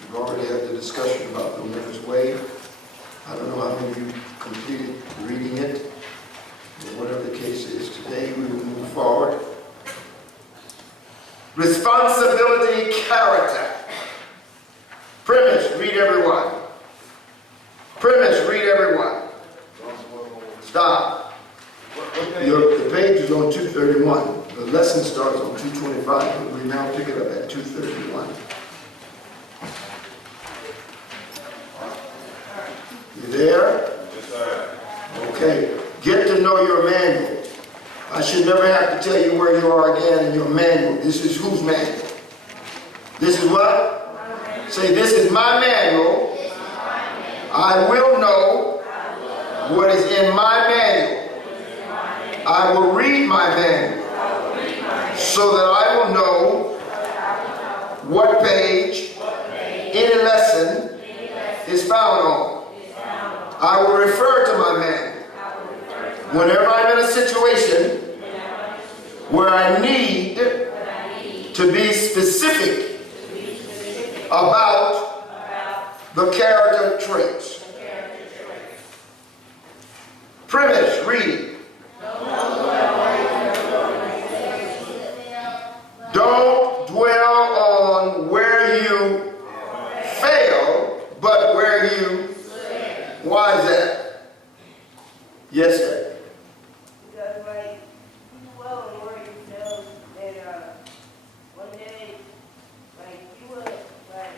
We've already had the discussion about the winner's way. I don't know how many of you completed reading it, but whatever the case is, today we will move forward. Responsibility, character. Premise, read everyone. Premise, read everyone. Stop. The page is on 231. The lesson starts on 225, but we now pick it up at 231. You there? Yes, sir. Okay. Get to know your manual. I should never have to tell you where you are again in your manual. This is whose manual? This is what? Say, this is my manual. I will know what is in my manual. I will read my manual so that I will know what page any lesson is found on. I will refer to my manual whenever I'm in a situation where I need to be specific about the character traits. Premise, read. Don't dwell on where you fail, but where you. Why is that? Yes, sir. Because, like, you well and where you failed, and one day, like, you would, like,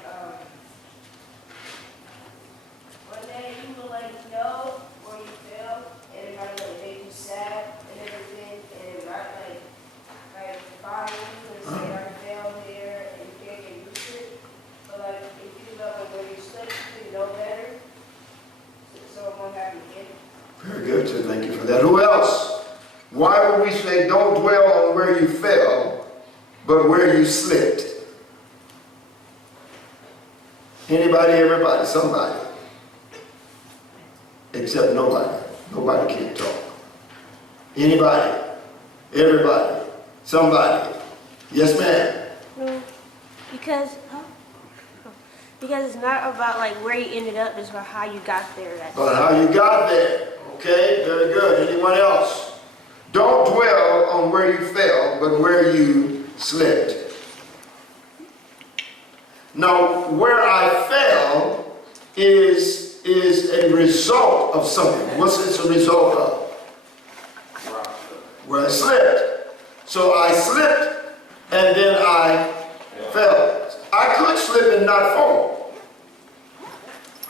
one day you will, like, know where you failed, and it might, like, make you sad and everything, and it might, like, bother you and say, I failed here, and you can't get used to it. But, like, if you know where you slipped, you know better, so it won't happen again. Very good, sir. Thank you for that. Who else? Why would we say don't dwell on where you fell, but where you slipped? Anybody, everybody, somebody. Except nobody. Nobody can talk. Anybody, everybody, somebody. Yes, ma'am. No, because it's not about like where you ended up, it's about how you got there. But how you got there. Okay, very good. Anyone else? Don't dwell on where you fell, but where you slipped. Now, where I fell is a result of something. What's it a result of? Where I slipped. So I slipped and then I fell. I could slip and not fall.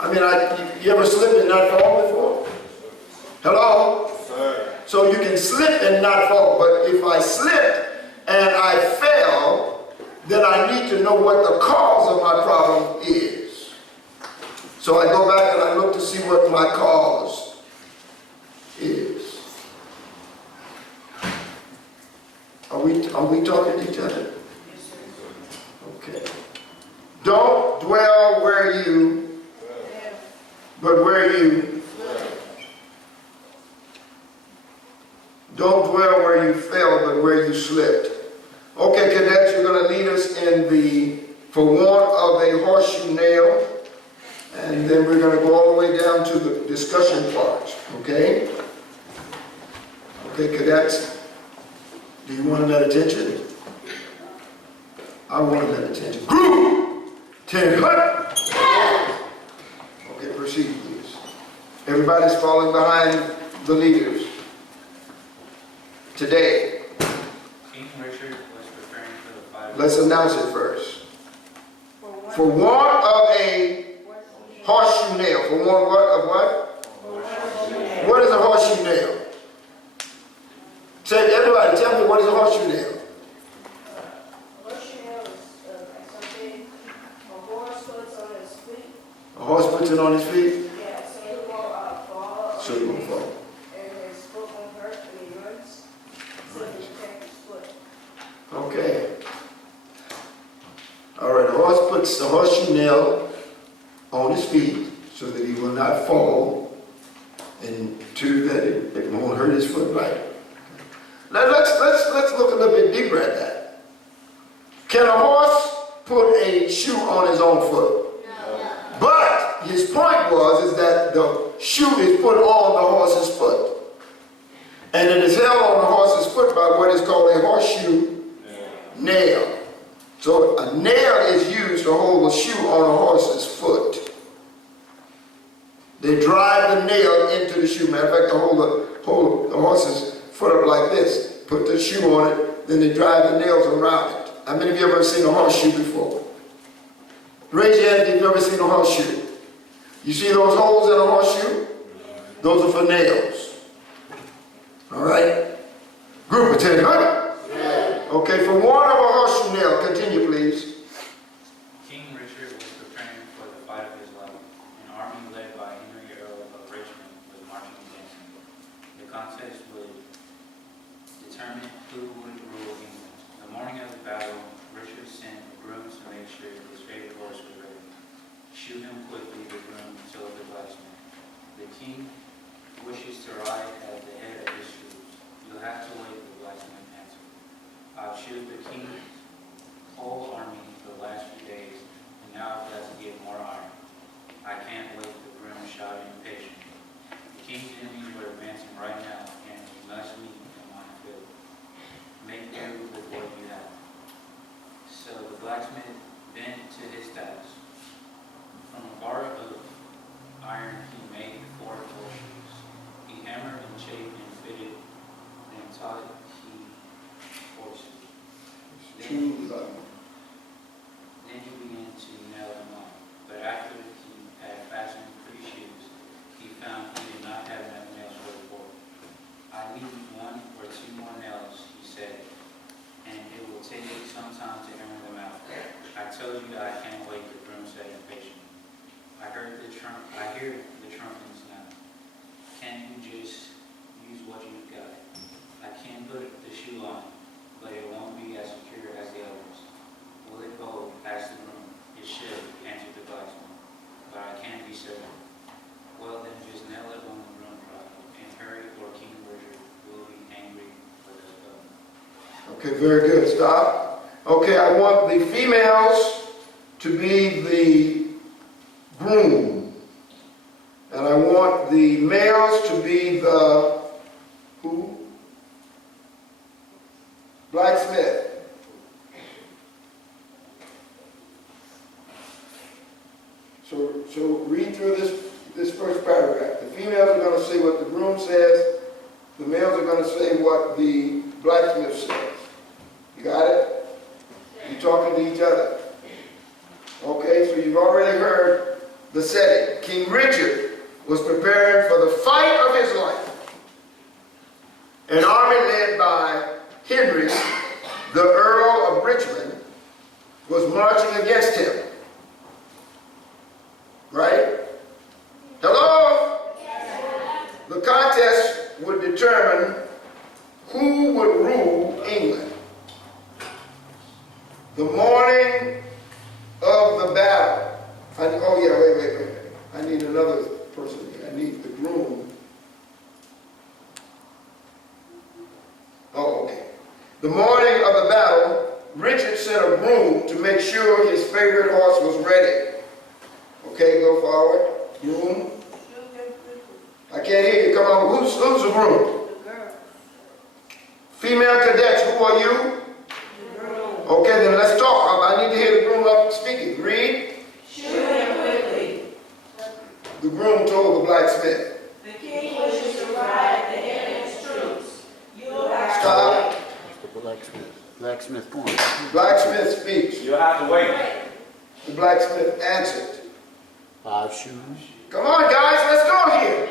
I mean, you ever slipped and not fall before? Hello? Sir. So you can slip and not fall, but if I slipped and I fell, then I need to know what the cause of my problem is. So I go back and I look to see what my cause is. Are we talking to each other? Okay. Don't dwell where you, but where you. Don't dwell where you fell, but where you slipped. Okay, cadets, you're going to lead us in the for want of a horseshoe nail, and then we're going to go all the way down to the discussion part. Okay? Okay, cadets, do you want to let attention? I want to let attention. Group! 10 hut! Okay, proceed, please. Everybody's falling behind the leaders. Today, King Richard was preparing for the fight. let's announce it first. For want of a horseshoe nail. For want of what? What is a horseshoe nail? Say, everybody, tell me what is a horseshoe nail? Horseshoe nail is something a horse puts on his feet. A horse puts it on his feet, Yeah, so he won't fall. so he won't fall. And his foot won't hurt when he runs. So he can protect his foot. Okay. All right, the horse puts the horseshoe nail on his feet so that he will not fall, and two, that it won't hurt his foot, right? Now let's Deep read that. Can a horse put a shoe on his own foot? But his point was is that the shoe is put on the horse's foot. And it is held on the horse's foot by what is called a horseshoe nail. So a nail is used to hold a shoe on a horse's foot. They drive the nail into the shoe. Matter of fact, they hold the horse's foot up like this, put the shoe on it, then they drive the nails around it. How many of you ever seen a horseshoe before? Raise your hand if you've ever seen a horseshoe. You see those holes in a horseshoe? Those are for nails. All right? Group of 10. Okay, for one of a horseshoe nail, continue please. King Richard was preparing for the fight of his life. An army led by Henry Earl of Richmond was marching against him. The contest would determine who would rule England. The morning of the battle, Richard sent a groom to make sure his favorite horse was ready. Shoot him quickly, the groom told the blacksmith. The king wishes to ride at the head of his troops. You'll have to wait, the blacksmith answered. I've shoot the king's whole army for the last few days, and now I've got to get more iron. I can't wait, the groom shouted impatiently. The king's enemies were advancing right now, and you must meet them on the field. Make do with what you have. So the blacksmith bent to his task. From a bar of iron he made 4 horseshoes. He hammered and shaped and fitted and taught he horses. Then he began to nail them on. But after he had fastened 3 shoes, he found he did not have enough nails for the 4th. I need 1 or 2 more nails, he said, and it will take some time to hammer them out. I told you I can't wait, the groom said impatiently. I hear the trumpets now. Can't you just use what you've got? I can put the shoe on, but it won't be as secure as the others. Will it hold? Asked the groom. It should, answered the blacksmith, but I can't be certain. Well then, just nail it on the groom cried, and hurry, or King Richard will be angry with us both. Okay, very good. Stop. Okay, I want the females to be the groom. And I want the males to be the who? Blacksmith. So read through this first paragraph. The females are going to say what the groom says. The males are going to say what the blacksmith says. You got it? You're talking to each other. Okay, so you've already heard the setting. King Richard was preparing for the fight of his life. An army led by Henry, the Earl of Richmond, was marching against him. Right? Hello? Yes. The contest would determine who would rule England. The morning of the battle. Wait. I need another person here. I need the groom. Oh, okay. The morning of the battle, Richard sent a groom to make sure his favorite horse was ready. Okay, go forward. Groom. I can't hear you. Come on. Who's the groom? The girl. Female cadets, who are you? The girl. Okay, then let's talk. I need to hear the groom up speaking. Read. Shoot him quickly. The groom told the blacksmith. The king wishes to ride at the head of his troops. You'll have to Stop. The blacksmith point. Blacksmith speaks. You'll have to wait. The blacksmith answered. 5 shoes. Come on, guys, let's go here.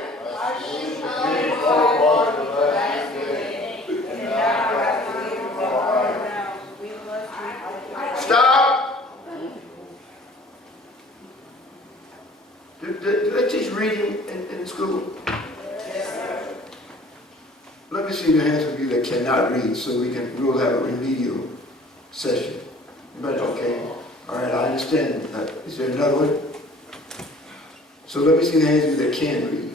Stop. Did they teach reading in school? Let me see the hands of you that cannot read so we'll have a remedial session. Everybody okay? All right, I understand. Is there another one? So let me see the hands of you that can read.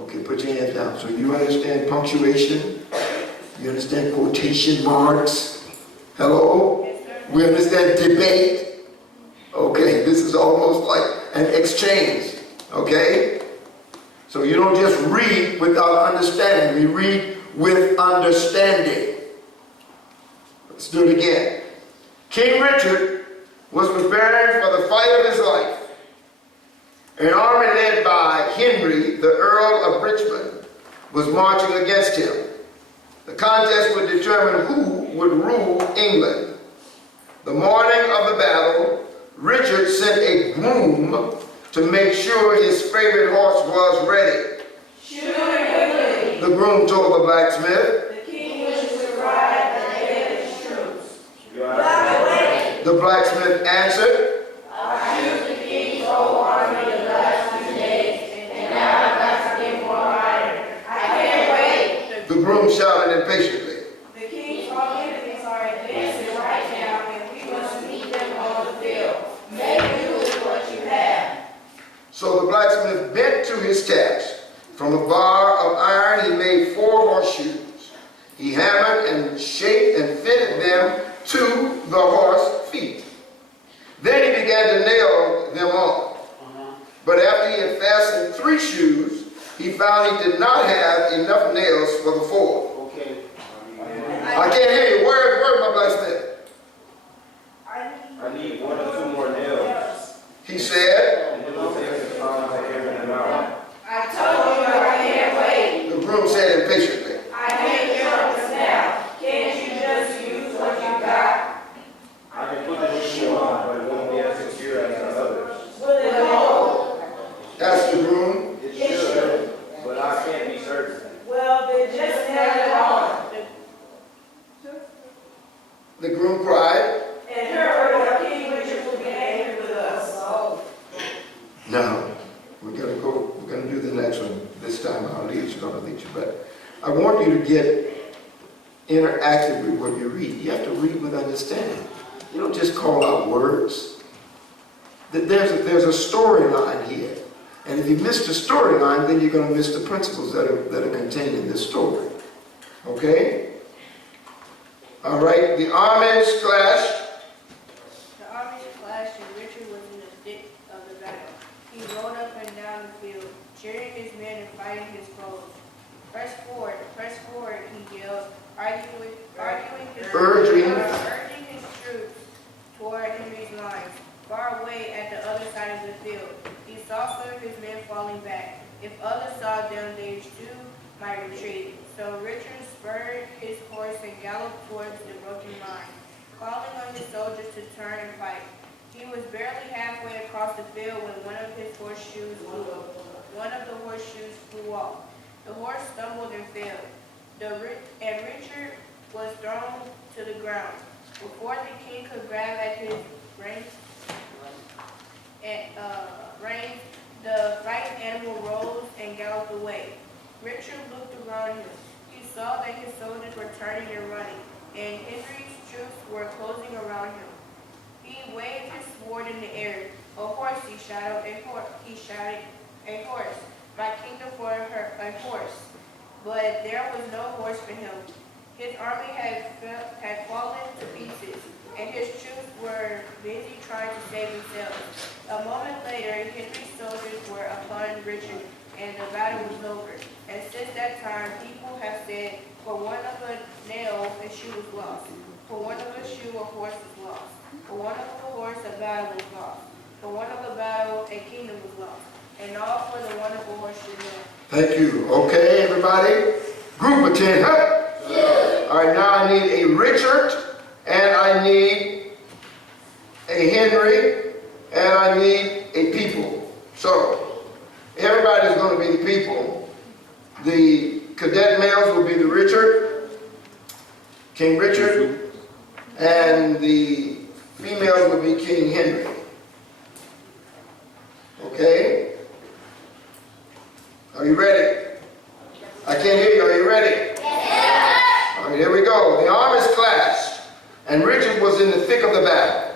Okay, put your hands down. So you understand punctuation, You understand quotation marks? Hello? We understand debate. Okay, this is almost like an exchange. Okay? So you don't just read without understanding. We read with understanding. Let's do it again. King Richard was preparing for the fight of his life. An army led by Henry, the Earl of Richmond, was marching against him. The contest would determine who would rule England. The morning of the battle, Richard sent a groom to make sure his favorite horse was ready. Shoot it quickly. The groom told the blacksmith. The king wishes to ride at the head of his troops. Drive away. The blacksmith answered. I used the king's whole army the last 2 days, and now I've got to get more iron. I can't wait. The groom shouted impatiently. The king's enemies are advancing right now, and we must meet them on the field. Make do with what you have. So the blacksmith bent to his task. From a bar of iron he made 4 horseshoes. He hammered and shaped and fitted them to the horse feet. Then he began to nail them on. But after he had fastened 3 shoes, he found he did not have enough nails for the 4th. Okay. I can't hear you. Where's my blacksmith? I need 1 or 2 more nails. He said. And it will take us time to air them out. I told you I can't wait. The groom said impatiently. I can't give up now. Can't you just use what you got? I can put the shoe on, but it won't be as secure as the others. Will it hold? Asked the groom. It should, but I can't be certain. Well, then just nail it on. The groom cried. And hurry, or King Richard will be angry with us. Now, we're gonna do the next one. This time I'll lead you, gonna lead you. But I want you to get interactive with what you read. You have to read with understanding. You don't just call out words. There's a storyline here. And if you miss the storyline, then you're gonna miss the principles that are contained in this story. Okay? All right, the armies clashed. The armies clashed and Richard was in the thick of the battle. He rode up and down the field, cheering his men and fighting his foes. Press forward, he yelled, urging his troops toward Henry's lines, far away at the other side of the field. He saw some of his men falling back. If others saw them, they too might retreat. So Richard spurred his horse and galloped towards the broken line, calling on his soldiers to turn and fight. He was barely halfway across the field when one of the horseshoes flew off. The horse stumbled and fell, and Richard was thrown to the ground. Before the king could grab at his reins, the frightened animal rose and galloped away. Richard looked around him. He saw that his soldiers were turning and running, and Henry's troops were closing around him. He waved his sword in the air. A horse, he shouted, a horse. My kingdom for a horse. But there was no horse for him. His army had fallen to pieces, and his troops were busy trying to save themselves. A moment later, Henry's soldiers were upon Richard, and the battle was over. And since that time, people have said, for one of a nail, a shoe was lost. For one of a shoe, a horse was lost. For one of a horse, a battle was lost. For one of a battle, a kingdom was lost. And all for the wonderful horseshoe man. Thank you. Okay, everybody? Group of 10, huh? Yeah. All right, now I need a Richard, and I need a Henry, and I need a people. So, everybody's going to be the people. The cadet males will be the Richard, King Richard, and the females will be King Henry. Okay? Are you ready? I can't hear you. Are you ready? Yes. All right, here we go. The armies clashed, and Richard was in the thick of the battle.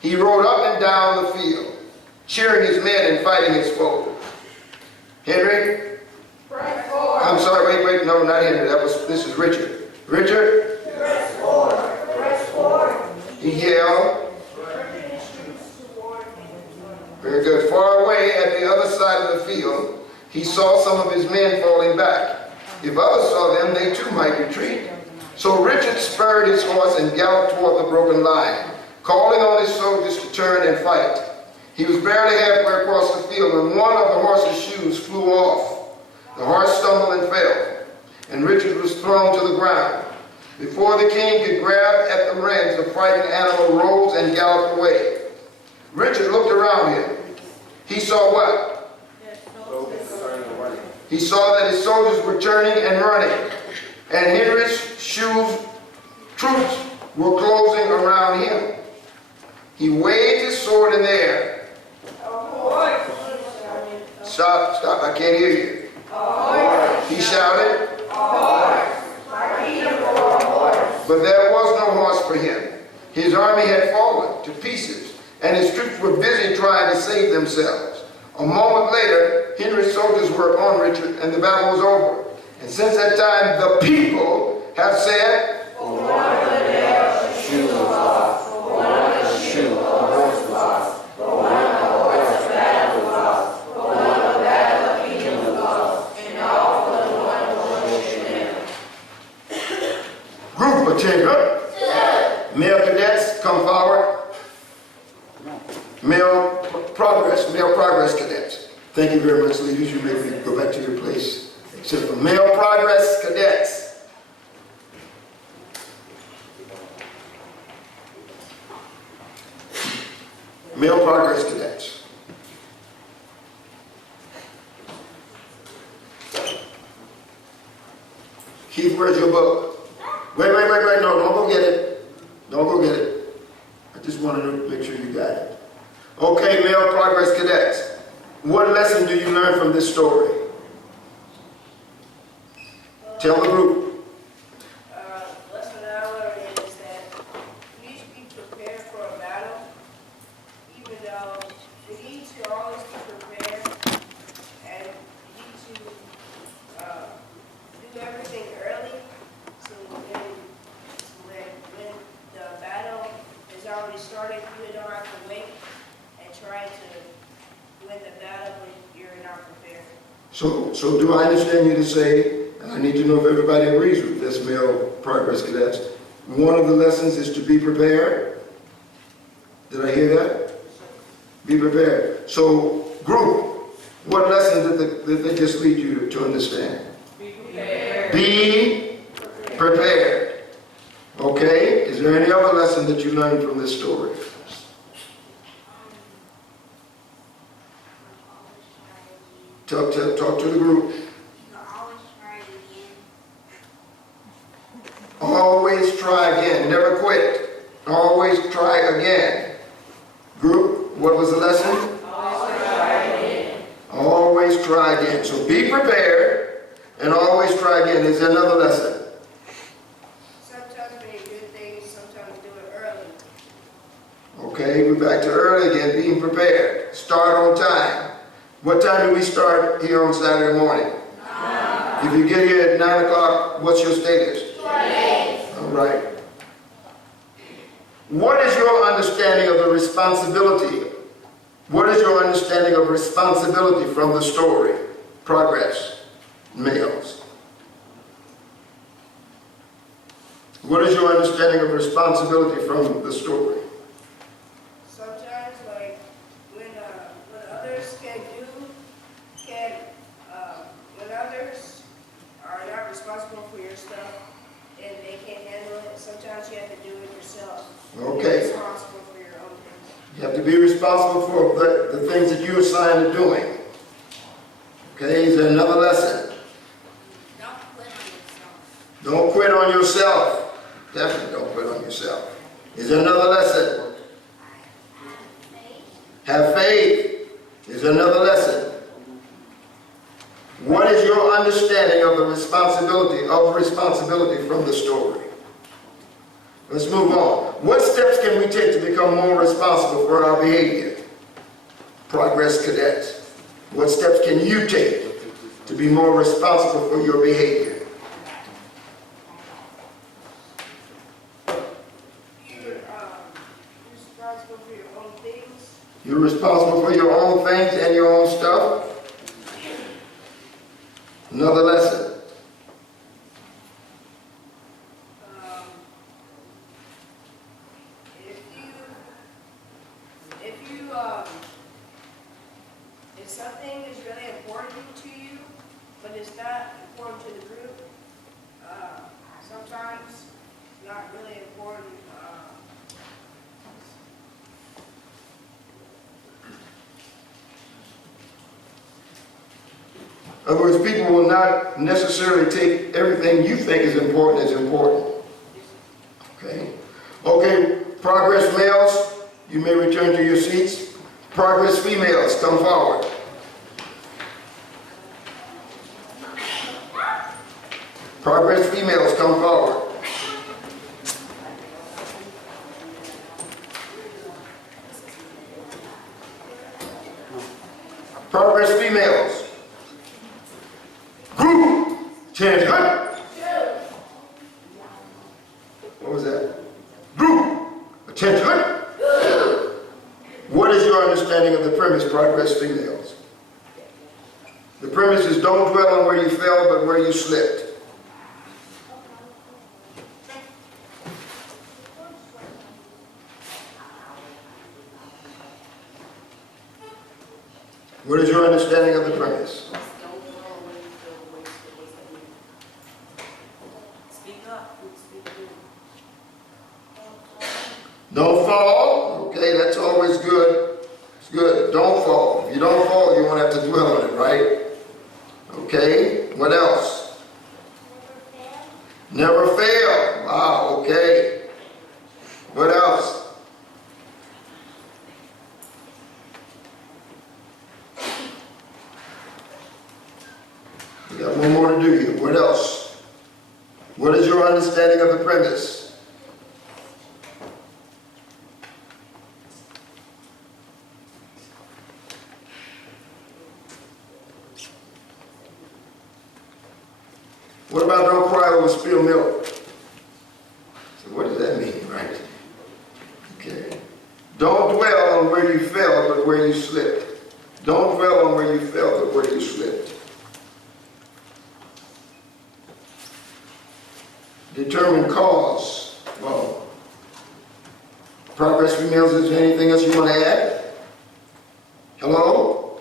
He rode up and down the field, cheering his men and fighting his foes. Henry? Press forward. I'm sorry, wait, no, not Henry. This is Richard. Richard? He yelled. Very good. Far away at the other side of the field, he saw some of his men falling back. If others saw them, they too might retreat. So Richard spurred his horse and galloped toward the broken line, calling on his soldiers to turn and fight. He was barely halfway across the field when one of the horse's shoes flew off. The horse stumbled and fell, and Richard was thrown to the ground. Before the king could grab at the reins, the frightened animal rose and galloped away. Richard looked around him. He saw what? He saw that his soldiers were turning and running, and Henry's troops were closing around him. He waved his sword in the air. Stop, I can't hear you. He shouted. But there was no horse for him. His army had fallen to pieces, and his troops were busy trying to save themselves. A moment later, Henry's soldiers were upon Richard, and the battle was over. And since that time, the people have said, Group attention. Male cadets, come forward. Male progress cadets. Thank you very much, ladies. You may go back to your place. Except for male progress cadets. Male progress cadets. Keith, where's your book? Wait, no, don't go get it. Don't go get it. I just wanted to make sure you got it. Okay, male progress cadets. What lesson do you learn from this story? Tell the group. Lesson that I learned is that you need to be prepared for a battle, even though you need to always be prepared, and you need to do everything early, so when the battle is already started, you don't have to wait and try to win the battle when you're not prepared. So do I understand you to say, and I need to know if everybody agrees with this, male progress cadets, one of the lessons is to be prepared? Did I hear that? Be prepared. So, group, what lesson did they just lead you to understand? Be prepared. Be prepared. Okay, is there any other lesson that you learned from this story? Talk to the group. Always try again. Never quit. Always try again. Group, what was the lesson? Always try again. Always try again. So be prepared and always try again. Is there another lesson? Sometimes when you do things, sometimes do it early. Okay, we're back to early again, being prepared. Start on time. What time do we start here on Saturday morning? 9. If you get here at 9 o'clock, what's your status? 20. All right. What is your understanding of the responsibility? What is your understanding of responsibility from the story? Progress, males. What is your understanding of responsibility from the story? Sometimes, like, when others when others are not responsible for your stuff and they can't handle it, sometimes you have to do it yourself. Okay. You're responsible for your own things. You have to be responsible for the things that you're assigned to doing. Okay, is there another lesson? Don't quit on yourself. Don't quit on yourself. Definitely don't quit on yourself. Is there another lesson? Have faith. Is there another lesson? What is your understanding of the responsibility from the story? Let's move on. What steps can we take to become more responsible for our behavior? Progress cadets. What steps can you take to be more responsible for your behavior? You're responsible for your own things and your own stuff. Another lesson. If something is really important to you, but it's not important to the group, sometimes it's not really important. In other words, people will not necessarily take everything you think is important as important. Okay? Okay, progress males, you may return to your seats. Progress females, come forward. Progress females, come forward. Progress females. Group. Chant hut. What was that? Group. Attention. What is your understanding of the premise, progress females? The premise is don't dwell on where you fell, but where you slipped. What is your understanding of the premise? Don't fall. Okay, that's always good. It's good. Don't fall. If you don't fall, you won't have to dwell on it, right? Okay, what else? Never fail. Wow, okay. What else? We got one more to do here. What else? What is your understanding of the premise? What about don't cry over spilled milk? So what does that mean, right? Okay. Don't dwell on where you fell, but where you slipped. Don't dwell on where you fell, but where you slipped. Determine cause. Well, progress females, is there anything else you want to add? Hello?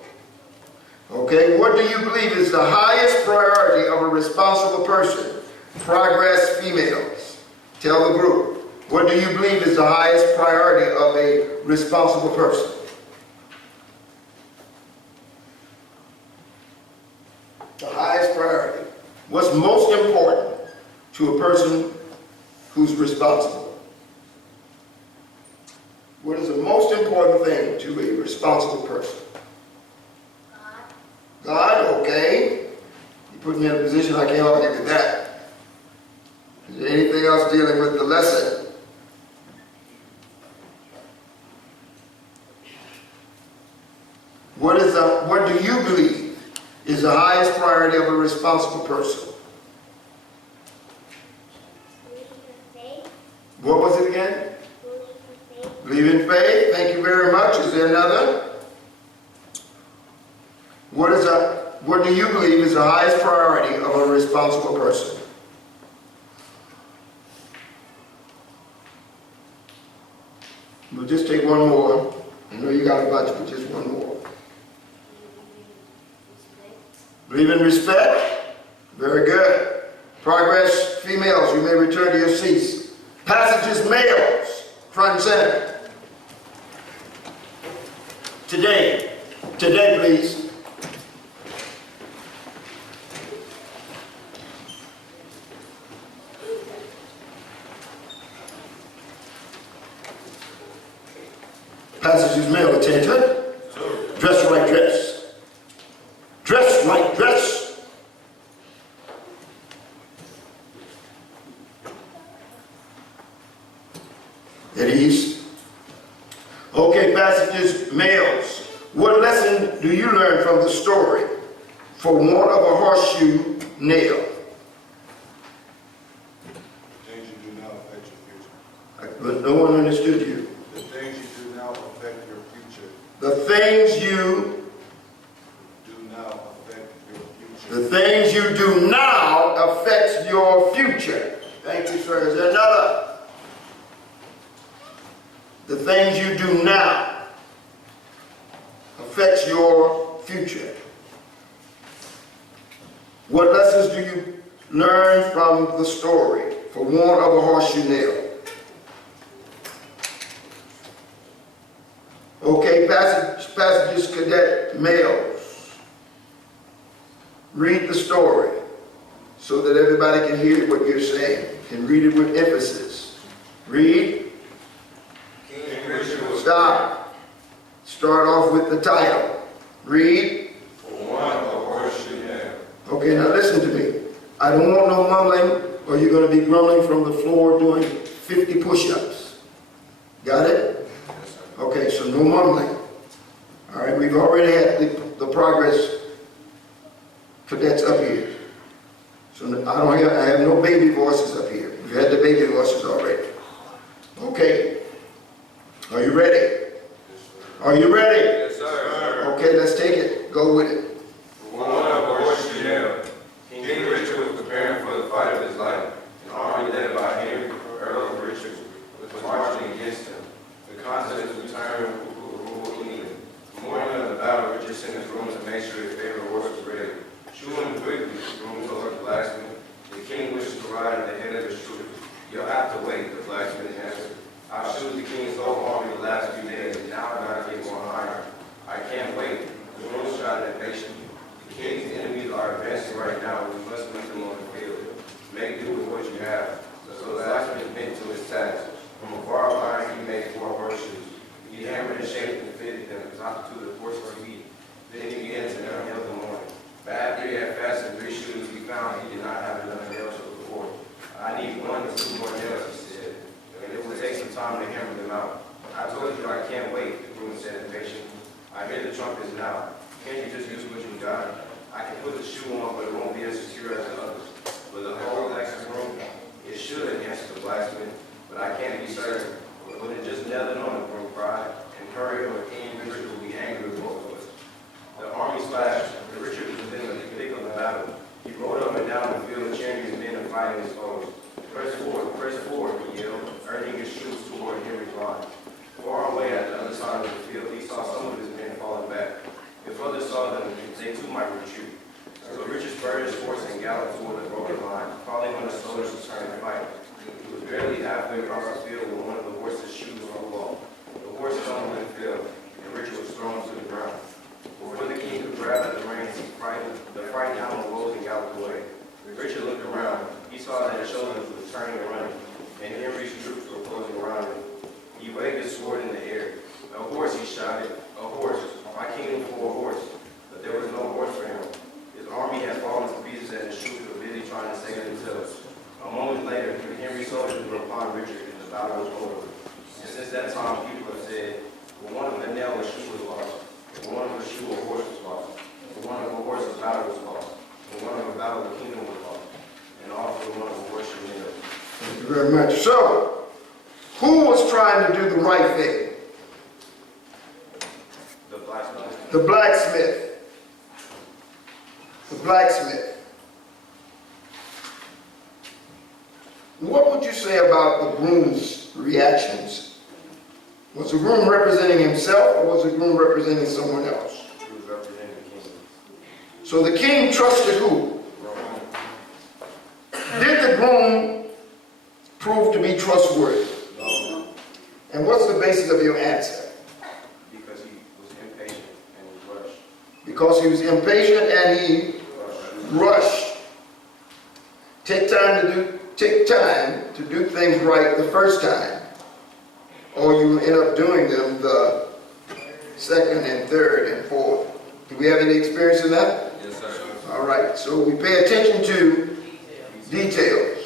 Okay, what do you believe is the highest priority of a responsible person? Progress females. Tell the group. What do you believe is the highest priority of a responsible person? The highest priority. What's most important to a person who's responsible? What is the most important thing to a responsible person? God, okay. You put me in a position I can't argue with that. Is there anything else dealing with the lesson? What do you believe is the highest priority of a responsible person? What was it again? Believe in faith. Thank you very much. Is there another? What do you believe is the highest priority of a responsible person? We'll just take one more. I know you got a bunch, but just one more. Believe in respect? Very good. Progress females, you may return to your seats. Passages males, front and center. Today, please. Passages male, attention. Dress like dress. Dress like dress. At ease. Okay, passages males. What lesson do you learn from the story? For want of a horseshoe nail. Things you do now affect your future. But no one understood you. The things you do now affect your future. the things you do now affects your future. What lessons do you learn from the story? For want of a horseshoe nail. Okay, passages, cadet males. Read the story so that everybody can hear what you're saying and read it with emphasis. Read. King Richard was Stop. Start off with the title. Read. for one of a horseshoe nail. Okay, now listen to me. I don't want no mumbling or you're going to be grumbling from the floor doing 50 push-ups. Got it? Yes, sir. Okay, so no mumbling. All right, we've already had the progress cadets up here. So I have no baby voices up here. We've had the baby voices already. Okay. Are you ready? Are you ready? Yes, sir. Okay, let's take it. Go with it. For one of a horseshoe nail. King Richard was preparing for the fight of his life. An army led by Henry, Earl of Richard, was marching against him. The contest was determined who would rule England. The morning of the battle, Richard sent his groom to make sure his favorite horse was ready. Shoeing quickly, the groom told the blacksmith, "The king wishes to ride at the head of his troops. You'll have to wait," the blacksmith answered. "I've shoot the king's whole army the last few days, and now I gotta get more iron. I can't wait." The groom shouted impatiently. "The king's enemies are advancing right now. We must meet them on the field. Make do with what you have." So the blacksmith bent to his task. From a bar of iron, he made 4 horseshoes. He hammered and shaped and fitted them top to the horse's feet. Then he began to nail them on. But after he had fastened 3 shoes, he found he did not have enough nails for the 4th. "I need 1 or 2 more nails," he said, "and it will take some time to hammer them out." "I told you I can't wait," the groom said impatiently. "I hear the trumpets now. Can't you just use what you got? I can put the shoe on, but it won't be as secure as the others." "With the whole extra room?" "It should," answered the blacksmith, "but I can't be certain." "Well, then just nail it on," the groom cried, "and hurry or King Richard will be angry with both of us." The army splashed, and Richard was in the thick of the battle. He rode up and down the field, cheering his men and fighting his foes. Press forward," he yelled, urging his troops toward Henry's line. Far away at the other side of the field, he saw some of his men falling back. If others saw them, they too might retreat. So Richard spurred his horse and galloped toward the broken line, calling on the soldiers to turn and fight. He was barely halfway across the field when one of the horse's shoes flew off. The horse stumbled and fell, and Richard was thrown to the ground. Before the king could grab at the reins, the frightened animal rose and galloped away. Richard looked around. He saw that his soldiers were turning and running, and Henry's troops were closing around him. He waved his sword in the air. "A horse," he shouted. "A horse! My kingdom for a horse!" But there was no horse for him. His army had fallen to pieces and his troops were busy trying to save themselves. A moment later, Henry's soldiers were upon Richard and the battle was over. And since that time, people have said, "For one of the nail, a shoe was lost. For one of a shoe, a horse was lost. For one of a horse, a battle was lost. For one of a battle, the kingdom was lost. And all for one of a horse, you nailed." Thank you very much. So, who was trying to do the right thing? The blacksmith. The blacksmith. The blacksmith. What would you say about the groom's reactions? Was the groom representing himself or was the groom representing someone else? He was representing the king. So the king trusted who? Did the groom prove to be trustworthy? No, And what's the basis of your answer? because he was impatient and he rushed. Because he was impatient and he rushed. Take time to do things right the first time, or you end up doing them the second and third and fourth. Do we have any experience in that? Yes, sir. All right, so we pay attention to details.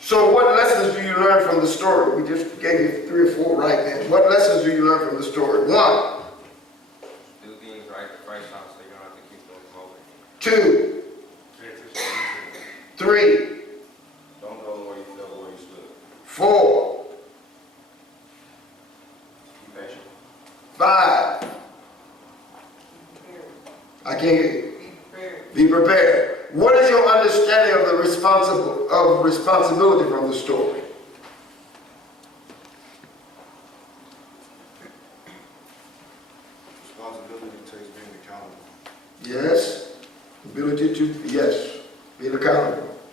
So what lessons do you learn from the story? We just gave you 3 or 4 right then. What lessons do you learn from the story? 1, Do things right the first time so you don't have to keep those moving. 2, 3, Don't go where you fell, where you stood. 4, Be patient. 5. I can't hear you. Be prepared. What is your understanding of the responsibility from the story?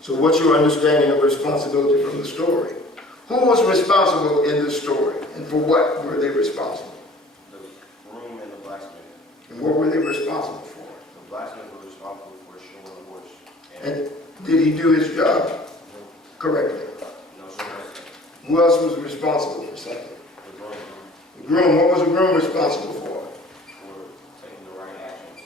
So what's your understanding of responsibility from the story? Who was responsible in this story, and for what were they responsible? The groom and the blacksmith. And what were they responsible for? The blacksmith was responsible for shoeing the horse. And did he do his job correctly? No, sir. Who else was responsible for something? The groom The groom. What was the groom responsible for? for taking the right actions.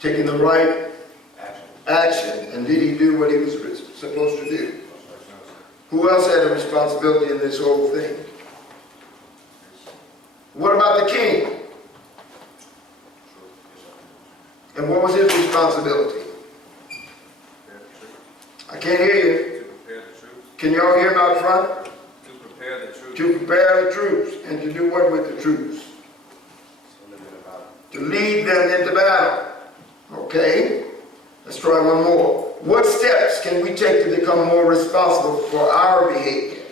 Taking the right Action. action. And did he do what he was supposed to do? No, sir. Who else had a responsibility in this whole thing? What about the king? And what was his responsibility? I can't hear you. To prepare the troops. Can y'all hear me out front? To prepare the troops. To prepare the troops. And to do what with the troops? So living about To lead them into battle. Okay? Let's try one more. What steps can we take to become more responsible for our behavior?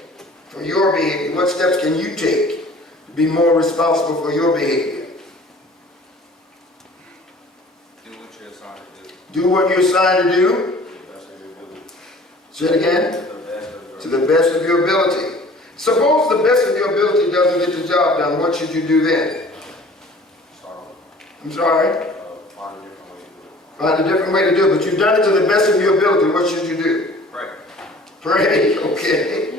For your behavior? What steps can you take to be more responsible for your behavior? Do what you're assigned to do. Do what you're assigned to do. the best of your ability. Say it again. To the best of your To the best of your ability. Suppose the best of your ability doesn't get the job done. What should you do then? Sorrow. I'm sorry. Find a different way to do it. Find a different way to do it. But you've done it to the best of your ability. What should you do? Pray. Pray. Okay.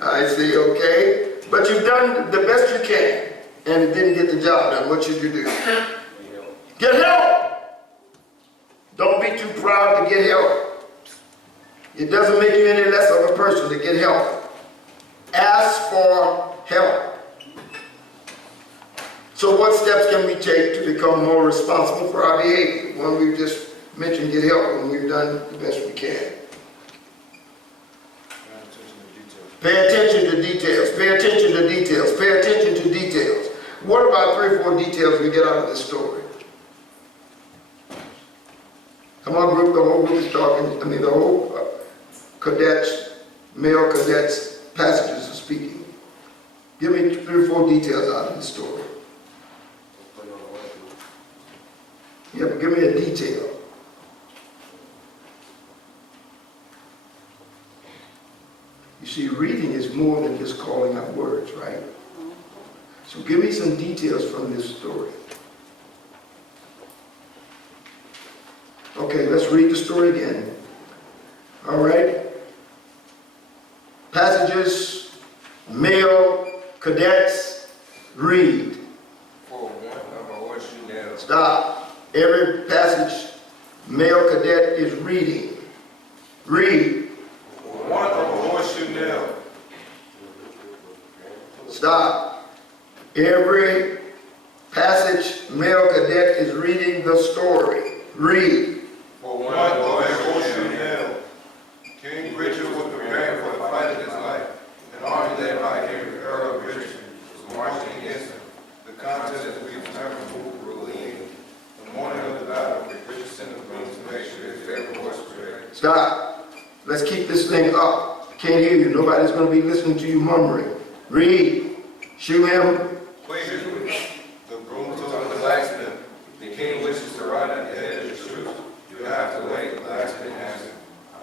I see. Okay. But you've done the best you can, and it didn't get the job done. What should you do? Need help. Get help. Don't be too proud to get help. It doesn't make you any less of a person to get help. Ask for help. So what steps can we take to become more responsible for our behavior? One we've just mentioned, get help when we've done the best we can. Pay attention to details. Pay attention to details. Pay attention to details. What about 3 or 4 details we get out of this story? Come on, group. The whole group is talking. The whole cadets, male cadets, passages are speaking. Give me 3 or 4 details out of this story. Put it on the way. Yeah, but give me a detail. You see, reading is more than just calling out words, right? So give me some details from this story. Okay, let's read the story again. All right. Passages, male cadets, read. For one of a horseshoe nail. Stop. Every passage, male cadet is reading. Read. For one of a horseshoe nail. Stop. Every passage, male cadet is reading the story. Read. For one of a horseshoe nail. King Richard was preparing for the fight of his life. An army led by Henry, Earl of Richmond, was marching against him. The contest will be determined who will rule in England. The morning of the battle, Richard sent the groom to make sure his favorite horse was ready. Stop. Let's keep this thing up. I can't hear you. Nobody's going to be listening to you murmuring. Read. Shoot him. Quickly, the groom told the blacksmith, the king wishes to ride at the head of the troops. You have to wait. The blacksmith answered,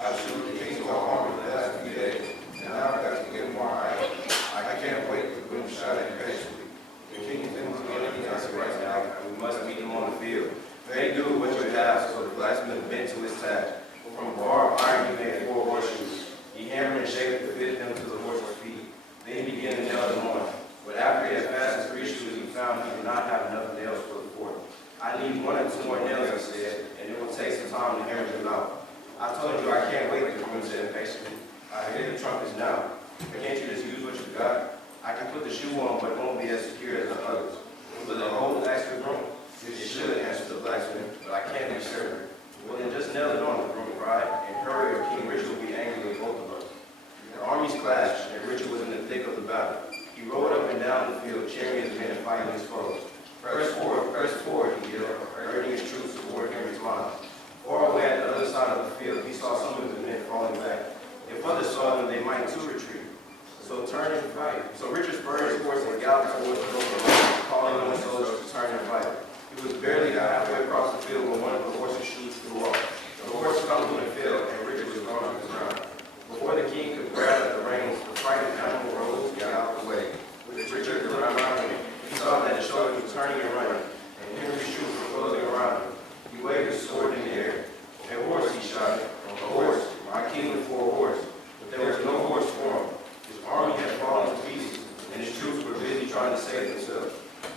I shoot the king's army the last few days, and now I've got to get more iron. I can't wait. The groom shouted impatiently. The king didn't get any answer right now. We must meet him on the field. They do what you have. So the blacksmith bent to his task. From barbed iron he made 4 horseshoes. He hammered and shaped to fit them to the horse's feet. Then he began to nail them on. But after he had fastened 3 shoes, he found he did not have enough nails for the 4th. I need 1 or 2 more nails, he said, and it will take some time to hammer them out. I told you I can't wait, the groom said impatiently. I hear the trumpets now. But can't you just use what you got? I can put the shoe on, but it won't be as secure as the others. Will it hold? Asked the groom. It should, answered the blacksmith, but I can't be certain. Well, then just nail it on, the groom cried, and hurry or King Richard will be angry with both of us. The armies clashed, and Richard was in the thick of the battle. He rode up and down the field, cheering his men and fighting his foes. Press forward, he yelled, urging his troops toward Henry's line. Far away at the other side of the field, he saw some of his men falling back. If others saw them, they might too retreat. So turn and fight. So Richard spurred his horse and galloped towards the open, calling on the soldiers to turn and fight. He was barely halfway across the field when one of the horse's shoes flew off. The The horse stumbled and fell, and Richard was gone on his ground. Before the king could grab at the reins, the frightened animal rose and got out of the way. Richard looked around him. He saw that his soldiers were turning and running, and Henry's troops were closing around him. He waved his sword in the air. "A horse," he shouted. "A horse, my king before a horse." But there was no horse for him. His army had fallen to pieces, and his troops were busy trying to save themselves.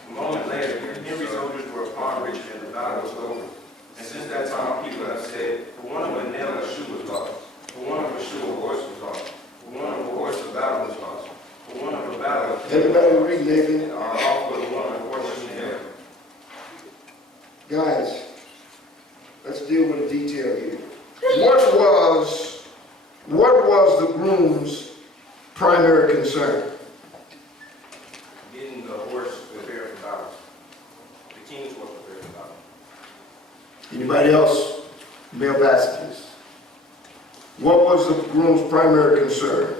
A moment later, Henry's soldiers were upon Richard, and the battle was over. And since that time, people have said, "For one of a nail, a shoe was lost. For one of a shoe, a horse was lost. For one of a horse, a battle was lost. For one of a battle, Everybody read, Nathan. are all for the one of a horse and nail." Guys, let's deal with a detail here. What was the groom's primary concern? Getting the horse prepared for battle. The king's horse prepared for battle. Anybody else? Male passages. What was the groom's primary concern?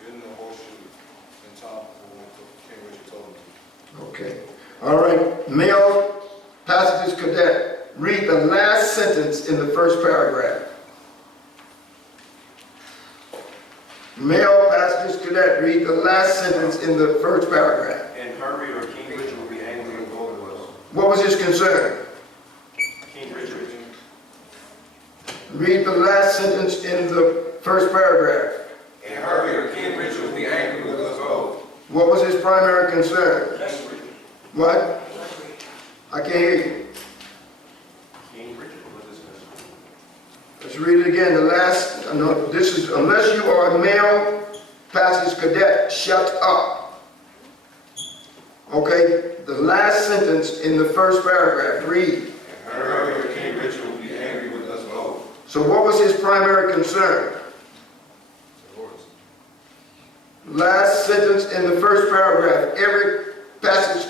Getting the horseshoe in time for when King Richard told him to. Okay. All right. Male passages, cadet. Read the last sentence in the first paragraph. Male passages, cadet. Read the last sentence in the first paragraph. "And hurry, or King Richard will be angry and go with us." What was his concern? King Richard. Read the last sentence in the first paragraph. "And hurry, or King Richard will be angry with us both." What was his primary concern? What? I can't hear you. King Richard was his concern. Let's read it again. The last, no, this is, unless you are a male passage cadet, shut up. Okay, the last sentence in the first paragraph, read. "And hurry, or King Richard will be angry with us both." So what was his primary concern? The horse. Last sentence in the first paragraph, every passage,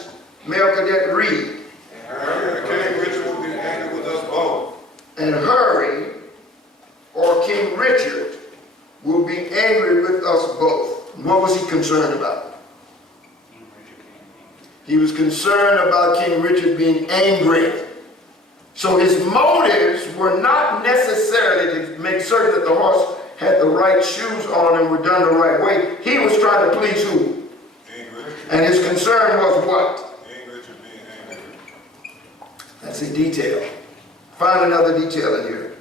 male cadet, read. "And hurry, or King Richard will be angry with us both." And hurry, or King Richard will be angry with us both. What was he concerned about? King Richard being angry. He was concerned about King Richard being angry. So his motives were not necessarily to make certain that the horse had the right shoes on and were done the right way. He was trying to please who? King Richard. And his concern was what? King Richard being angry. That's a detail. Find another detail in here.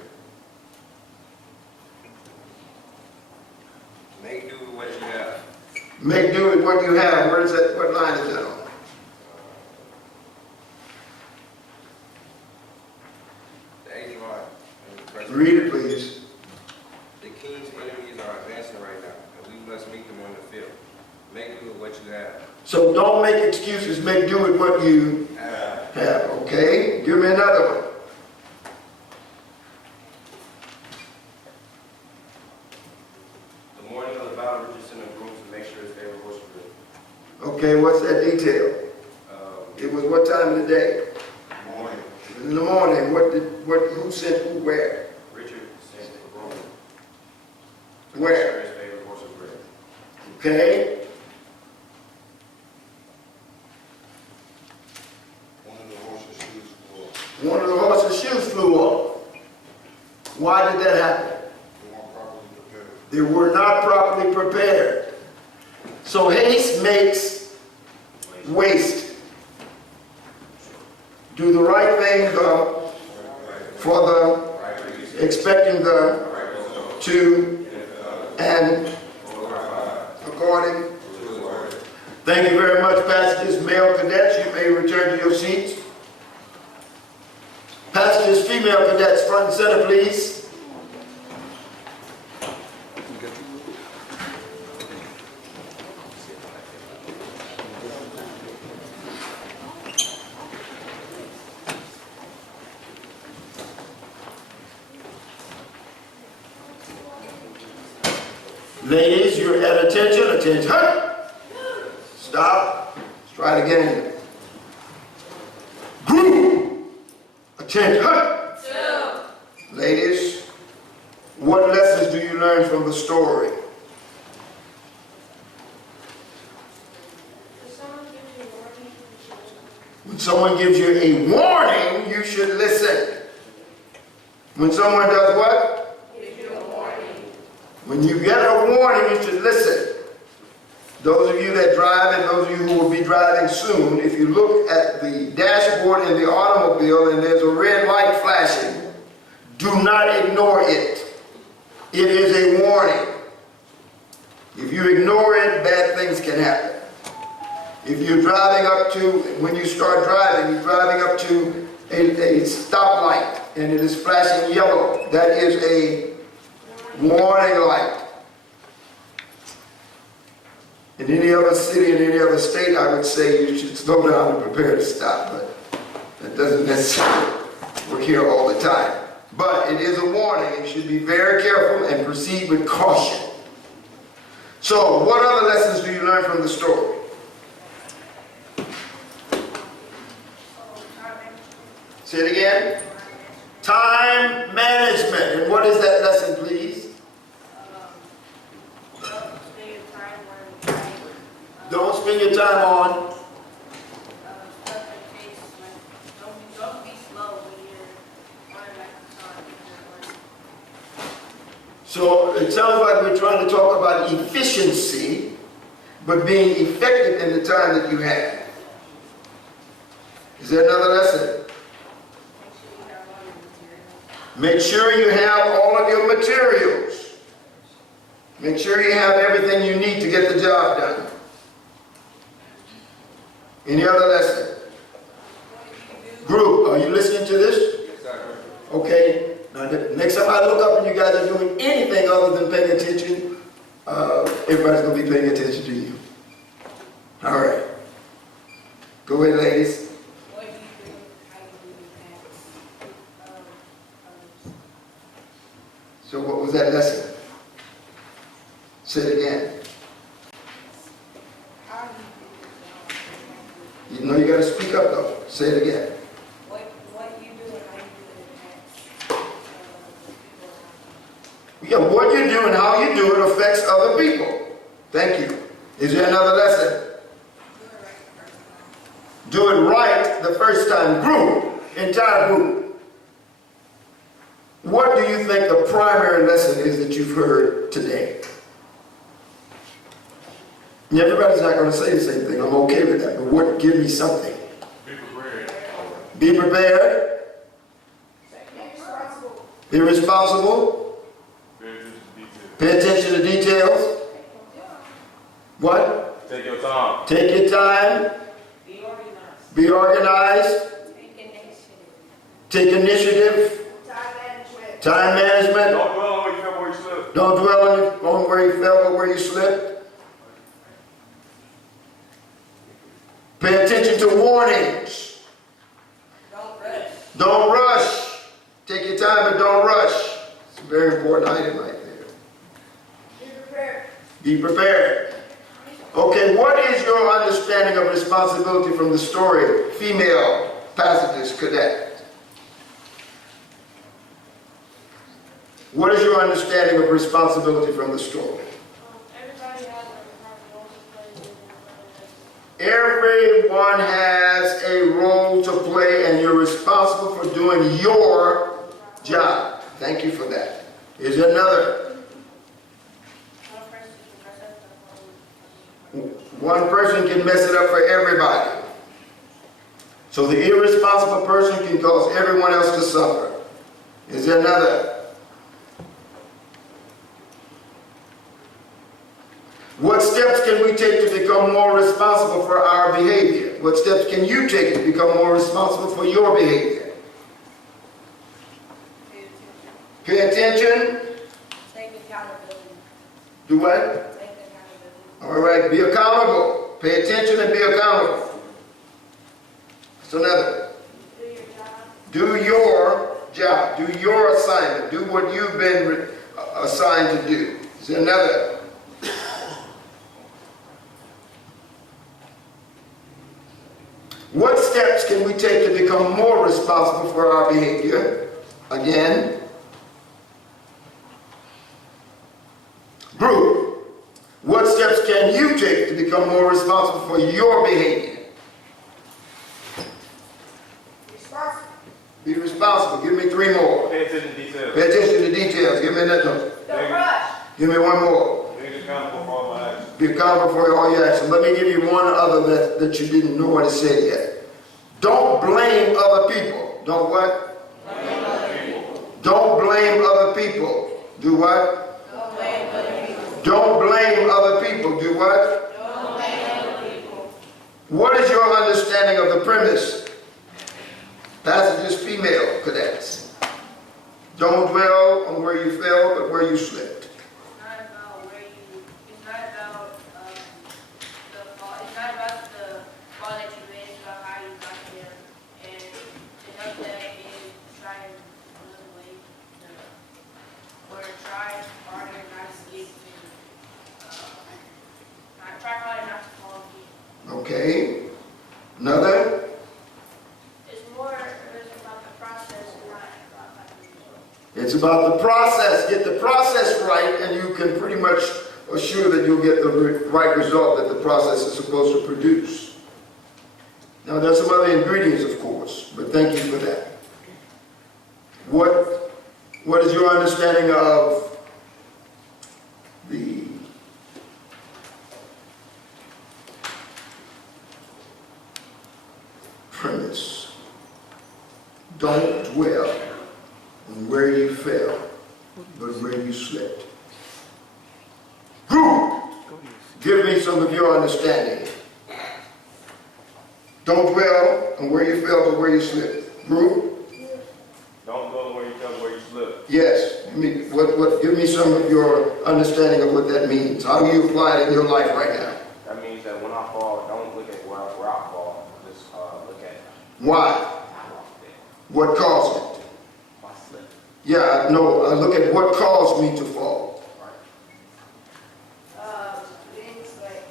Make do with what you have. Make do with what you have. Where is that? What line is that on? The 8th line. Read it, please. "The king's enemies are advancing right now, and we must meet them on the field. Make do with what you have." So don't make excuses. Make do with what you have. Okay? Give me another one. The morning of the battle, Richard sent a groom to make sure his favorite horse was ready. Okay, what's that detail? It was what time of the day? Morning. It was in the morning. Who sent who where? Richard sent a groom to make Where? sure his favorite horse was ready. Okay? One of the horse's shoes flew off. One of the horse's shoes flew off. Why did that happen? They weren't properly prepared. They were not properly prepared. So haste makes waste. Do the right thing for the expecting the to and according. Thank you very much, passages. Male cadets, you may return to your seats. Passages, female cadets, front and center, please. Ladies, you're at attention. Attention. Stop. Let's try it again. Group. Attention. Ladies, what lessons do you learn from the story? If someone gives you a warning, you should listen. When someone gives you a warning, you should listen. When someone does what? Gives you a warning. When you get a warning, you should listen. Those of you that drive and those of you who will be driving soon, if you look at the dashboard in the automobile and there's a red light flashing, do not ignore it. It is a warning. If you ignore it, bad things can happen. If you're driving up to, when you start driving, you're driving up to a stoplight and it is flashing yellow, that is a warning light. In any other city, in any other state, I would say you should slow down and prepare to stop, but that doesn't necessarily work here all the time. But it is a warning. You should be very careful and proceed with caution. So, what other lessons do you learn from the story? Say it again. Time management. And what is that lesson, please? Don't spend your time on. Don't be slow when you're running like a car. So it sounds like we're trying to talk about efficiency, but being effective in the time that you have. Is there another lesson? Make sure you have all of your materials. Make sure you have everything you need to get the job done. Any other lesson? Group, are you listening to this? Yes, sir. Okay. Now, next time I look up and you guys are doing anything other than paying attention, everybody's going to be paying attention to you. All right. Go ahead, ladies. What do you do? How do you do that? So what was that lesson? Say it again. How do You know you got to speak up though. Say it again. what you do and how you do it? Yeah, what you do and how you do it affects other people. Thank you. Is there another lesson? Do it right the first time. Group, entire group. What do you think the primary lesson is that you've heard today? Everybody's not going to say the same thing. I'm okay with that. But what? Give me something. Be prepared. Be prepared. Be responsible. Pay attention to details. What? Take your time. Take your time. Be organized. Be organized. Take initiative. Take initiative. Time management. Time management. Don't dwell on where you fell where you slipped. Don't dwell on where you fell but where you slipped. Pay attention to warnings. Don't rush. Don't rush. Take your time but don't rush. It's a very important item right there. Be prepared. Be prepared. Okay, what is your understanding of responsibility from the story, female passages, cadet? What is your understanding of responsibility from the story? Everybody has a Everyone has a role to play and you're responsible for doing your job. Thank you for that. Is there another? One person can mess it up for everybody. So the irresponsible person can cause everyone else to suffer. Is there another? What steps can we take to become more responsible for our behavior? What steps can you take to become more responsible for your behavior? Pay attention. Take accountability. Do what? Take accountability. All right, be accountable. Pay attention and be accountable. That's another. Do your job. Do your job. Do your assignment. Do what you've been assigned to do. Is there another? What steps can we take to become more responsible for our behavior? Again. Group. What steps can you take to become more responsible for your behavior? Responsible. Be responsible. Give me three more. Pay attention to details. Pay attention to details. Give me another. Don't rush. Give me one more. Be accountable for all my actions. Be accountable for all your actions. Let me give you one other that you didn't know what it said yet. Don't blame other people. Don't what? Blame other people. Don't blame other people. Do what? Don't blame other people. Don't blame other people. Do what? Don't blame other people. What is your understanding of the premise? Passage is female cadets. Don't dwell on where you fell, but where you slipped. It's not about the fall. It's not about the fall that you made. It's about how you got there. And to help that is trying a little way or try harder not to skip and try harder not to fall again. Okay. Another? It's about the process and not about the result. It's about the process. Get the process right, and you can pretty much assure that you'll get the right result that the process is supposed to produce. Now, there's some other ingredients, of course, but thank you for that. What is your understanding of the premise? Don't dwell on where you fell, but where you slipped. Group, give me some of your understanding. Don't dwell on where you fell, but where you slipped. Group, Don't go where you fell, where you slip. yes. Give me some of your understanding of what that means. How do you apply it in your life right now? That means that when I fall, don't look at where I fall. Just look at Why? how I fell. What caused it? My slip. Yeah, no, look at what caused me to fall. Things like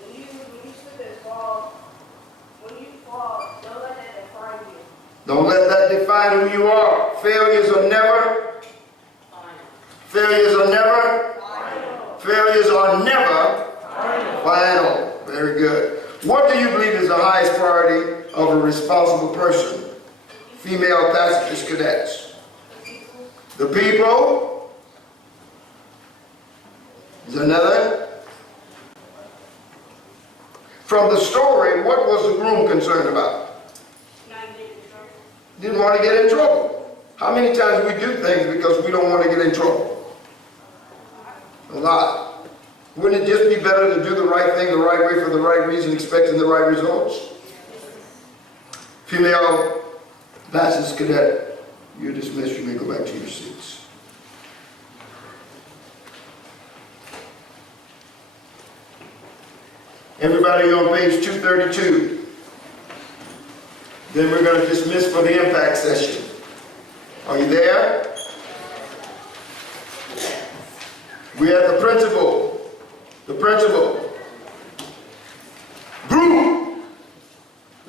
when you slip and fall, when you fall, don't let that define you. Don't let that define who you are. Failures are never final. Very good. What do you believe is the highest priority of a responsible person? Female pacifist cadets. The people. Is there another? From the story, what was the groom concerned about? Didn't want to get in trouble. How many times we do things because we don't want to get in trouble? A lot. Wouldn't it just be better to do the right thing the right way for the right reason, expecting the right results? Female Baptist cadet, you're dismissed. You may go back to your seats. Everybody on page 232. Then we're going to dismiss for the impact session. Are you there? We have the principal. The principal. Group.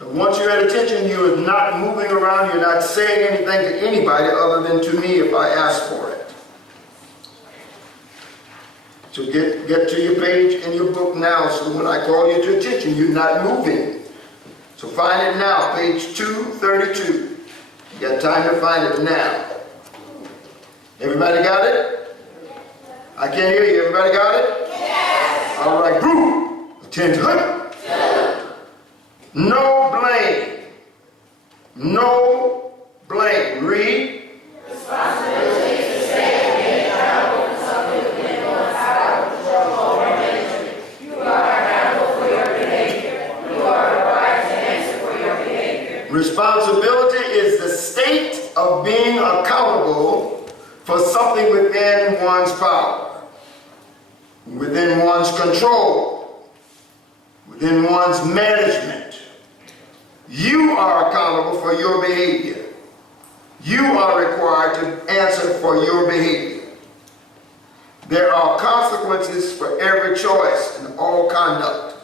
Now, once you're at attention, you are not moving around. You're not saying anything to anybody other than to me if I ask for it. So get to your page in your book now, so when I call you to attention, you're not moving. So find it now, page 232. You got time to find it now. Everybody got it? I can't hear you. Everybody got it? Yes. All right, group. Attention. No blame. No blame. Read. Responsibility is to say and be accountable for something within one's power, control, or management. You are accountable for your behavior. You are required to answer for your behavior. Responsibility is the state of being accountable for something within one's power, within one's control, within one's management. You are accountable for your behavior. You are required to answer for your behavior. There are consequences for every choice and all conduct.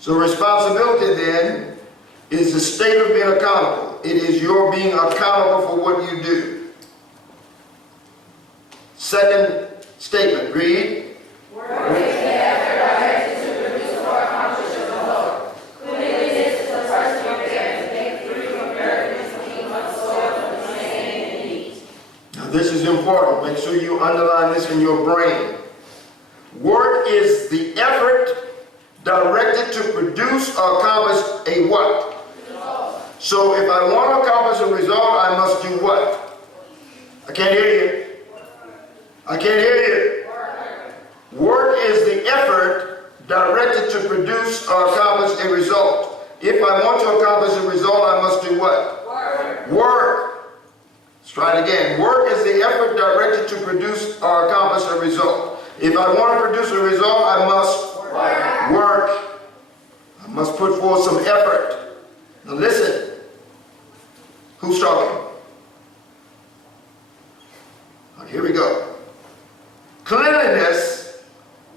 So responsibility then is the state of being accountable. It is your being accountable for what you do. Second statement, read. underline this in your brain. Work is the effort directed to produce or accomplish a what? So if I want to accomplish a result, I must do what? I can't hear you. I can't hear you. Work is the effort directed to produce or accomplish a result. If I want to accomplish a result, I must do what? Work. Let's try it again. Work is the effort directed to produce or accomplish a result. If I want to produce a result, I must work. I must put forth some effort. Now listen. Who's talking? Here we go. Cleanliness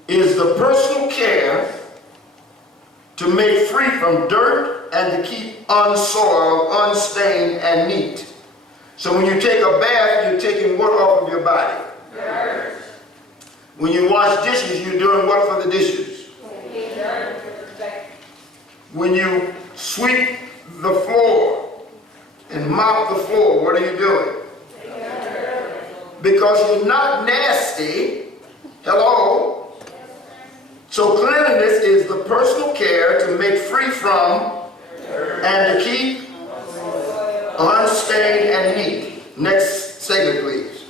is the personal care to make free from dirt and to keep unsoiled, unstained, and neat. So when you take a bath, you're taking what off of your body? Dirt. When you wash dishes, you're doing what for the dishes? Dirt. When you sweep the floor and mop the floor, what are you doing? Because you're not nasty. Hello? So cleanliness is the personal care to make free from and to keep unstained and neat. Next segment, please.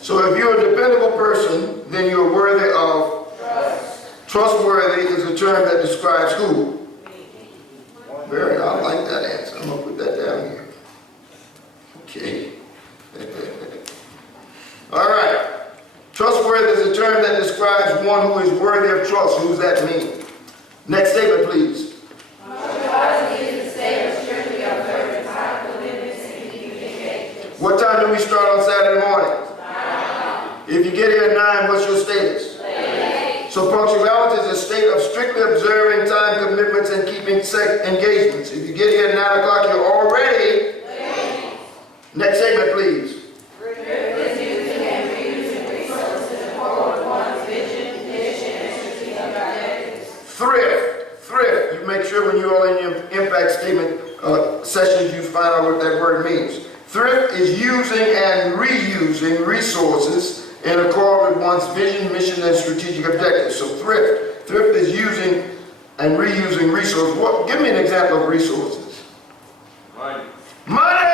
So if you're a dependable person, then you're worthy of trust. Trustworthy is a term that describes who? I like that answer. I'm going to put that down here. Okay. All right. Trustworthy is a term that describes one who is worthy of trust. Who does that mean? Next statement, please. What time do we start on Saturday morning? If you get here at 9, what's your status? So punctuality is a state of strictly observing time commitments and keeping engagements. If you get here at 9 o'clock, you're already late. Next segment, please. Thrift. You make sure when you're all in your impact statement sessions, you find out what that word means. Thrift is using and reusing resources in accord with one's vision, mission, and strategic objectives. So thrift is using and reusing resources. Give me an example of resources. Money!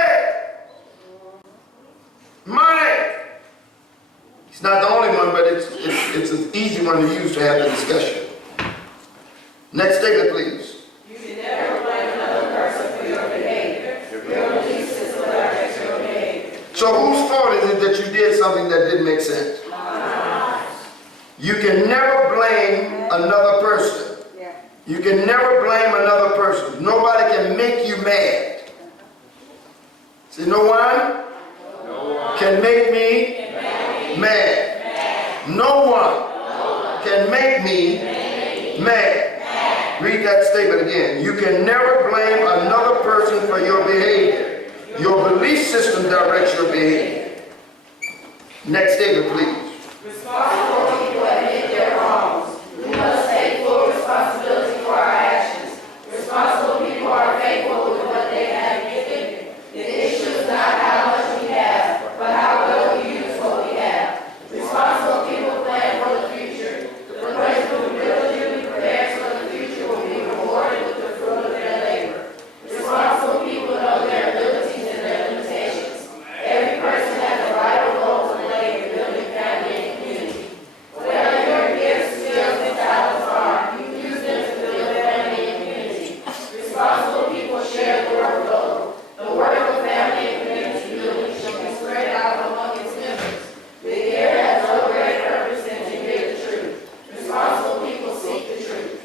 It's not the only one, but it's an easy one to use to have the discussion. Next statement, please. You can never blame another person for your behavior. Your belief system directs your behavior. So whose fault is it that you did something that didn't make sense? You can never blame another person. You can never blame another person. Nobody can make you mad. See, no one can make me mad. No one can make me mad. Read that statement again. You can never blame another person for your behavior. Your belief system directs your behavior. Next statement, please. Responsible people admit their wrongs. We must take full responsibility for our actions. Responsible people are faithful with what they have given. The issue is not how much we have, but how well we use what we have. Responsible people plan for the future. The person who diligently prepares for the future will be rewarded with the fruit of their labor. Responsible people know their abilities and their limitations. Every person has a vital role to play in building family and community. Whatever your gifts, skills, and talents are, you use them to build family and community. Responsible people share the workload. The work of family and community building should be spread out among its members. The care has no greater purpose than to hear the truth. Responsible people seek the truth.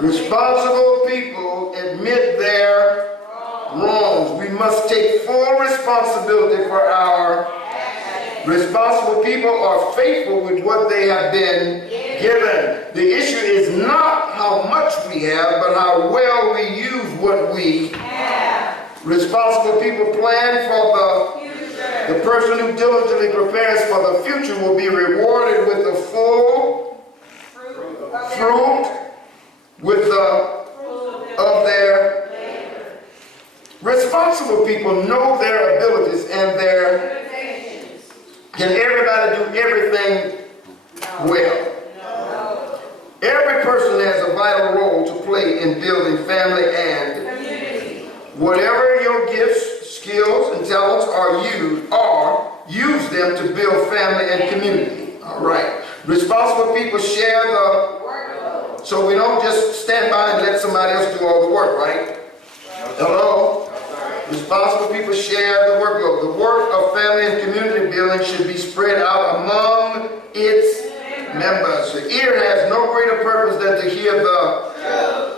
Responsible people admit their wrongs. We must take full responsibility for our actions. Responsible people are faithful with what they have been given. The issue is not how much we have, but how well we use what we have. Responsible people plan for the future. The person who diligently prepares for the future will be rewarded with the full fruit with the of their Responsible people know their abilities and their... Can everybody do everything well? Every person has a vital role to play in building family and community. Whatever your gifts, skills, and talents use them to build family and community. All right. Responsible people share the workload. So we don't just stand by and let somebody else do all the work, right? Hello? Responsible people share the workload. The work of family and community building should be spread out among its members. The ear has no greater purpose than to hear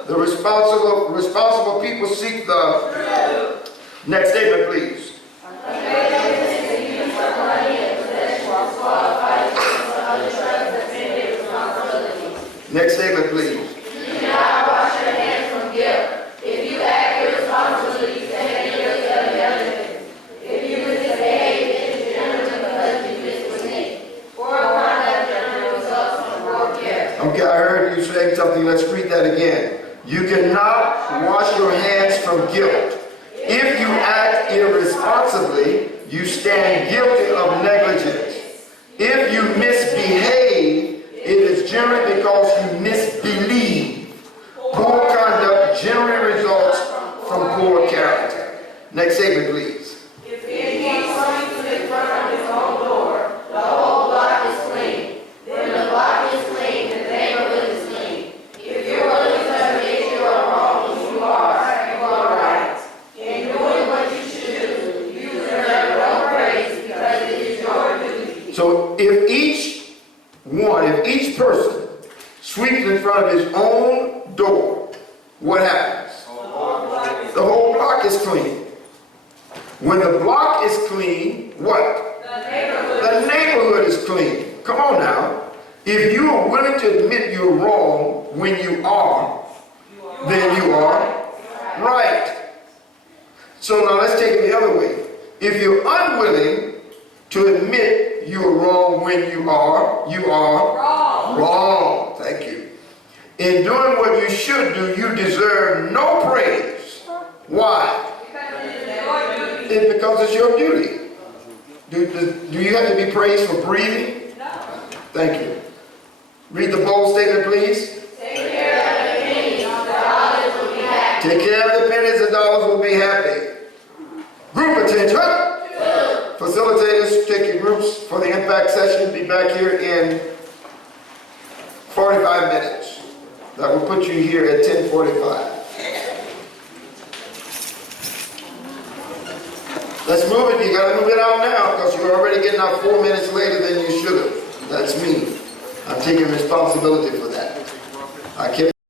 the responsible people seek the next statement, please. Next statement, please. Do not wash your hands from guilt. If you act irresponsibly, you stand guilty of the other. If you misbehave, it is generally because you misbehave. Poor conduct generally results from poor care. Okay, I heard you saying something. Let's read that again. You cannot wash your hands from guilt. If you act irresponsibly, you stand guilty of negligence. If you misbehave, it is generally because you misbelieve. Poor conduct generally results from poor character. Next statement, please. If he sweeps in front of his own door, the whole block is clean. Then the block is clean, and the neighborhood is clean. If you're willing to admit you are wrong, you are right. In doing what you should do, you deserve no praise because it is your duty. So if each person sweeps in front of his own door, what happens? The whole block is clean. When the block is clean, what? The neighborhood is clean. Come on now. If you are willing to admit you're wrong when you are, then you are right. So now let's take it the other way. If you're unwilling to admit you're wrong when you are wrong. Thank you. In doing what you should do, you deserve no praise. Why? It's because it's your duty. Do you have to be praised for breathing? No. Thank you. Read the bold statement, please. Take care of the pennies, the dollars will be happy. Take care of the pennies, the dollars will be happy. Group attention. Facilitators, take your groups for the impact session. Be back here in 45 minutes. That will put you here at 10:45. Let's move it. You got to move it out now because you're already getting out 4 minutes later than you should have. That's me. I'm taking responsibility for that. I kept